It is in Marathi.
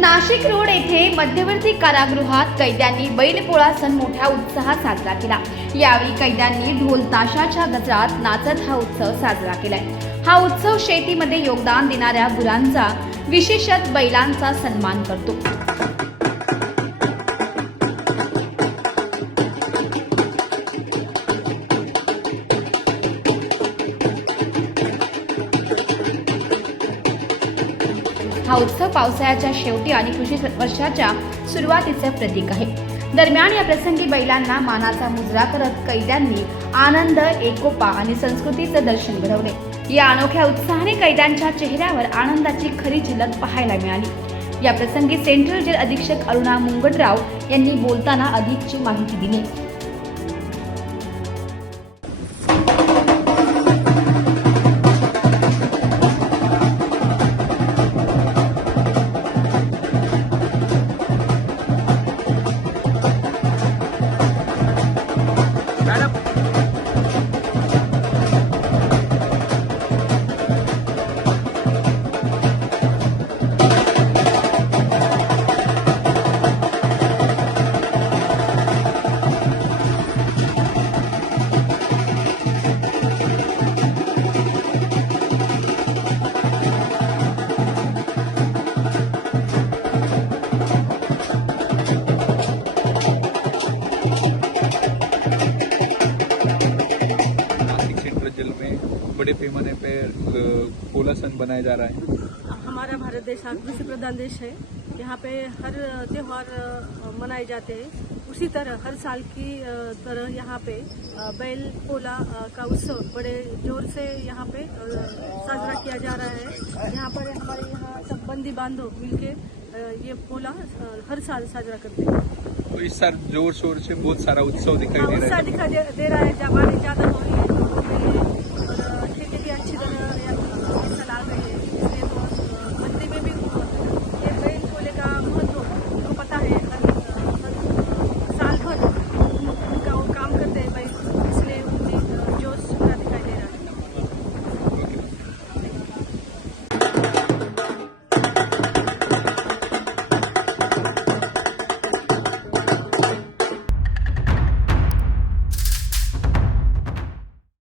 नाशिक रोड येथे मध्यवर्ती कारागृहात कैद्यांनी बैलपोळा सण मोठ्या उत्साहात साजरा केला. यावेळी कैद्यांनी ढोल ताशाच्या गजरात नाचत हा उत्सव साजरा केलाय. हा उत्सव शेतीमध्ये योगदान देणाऱ्या गुरांचा विशेषत बैलांचा सन्मान करतो. हा उत्सव पावसाळ्याच्या शेवटी आणि कृषी वर्षाच्या सुरुवातीचे प्रतीक आहे. दरम्यान या प्रसंगी बैलांना मानाचा मुजरा करत कैद्यांनी आनंद एकोपा आणि संस्कृतीचं दर्शन घडवले. या अनोख्या उत्साहाने कैद्यांच्या चेहऱ्यावर आनंदाची खरी झलक पाहायला मिळाली. या प्रसंगी सेंट्रल जेल अधीक्षक अरुणा मुंगटराव यांनी बोलताना अधिकची माहिती दिली. पैमाने पे पोला सन बनाया जा रहा है। हमारा भारत देश कृषि प्रधान देश है। यहाँ पे हर त्यौहार मनाए जाते हैं। उसी तरह हर साल की तरह यहाँ पे बैल पोला का उत्सव बड़े ज़ोर से यहाँ पे साजरा किया जा रहा है। यहाँ पर हमारे यहाँ सब बंदी बांधो मिलके ये पोला हर साल साजरा करते हैं। तो इस साल ज़ोर शोर से बहुत सारा उत्सव दिखाई हाँ, दे रहा है। दिखाई दे, रहा है। ज़्यादा हो रही है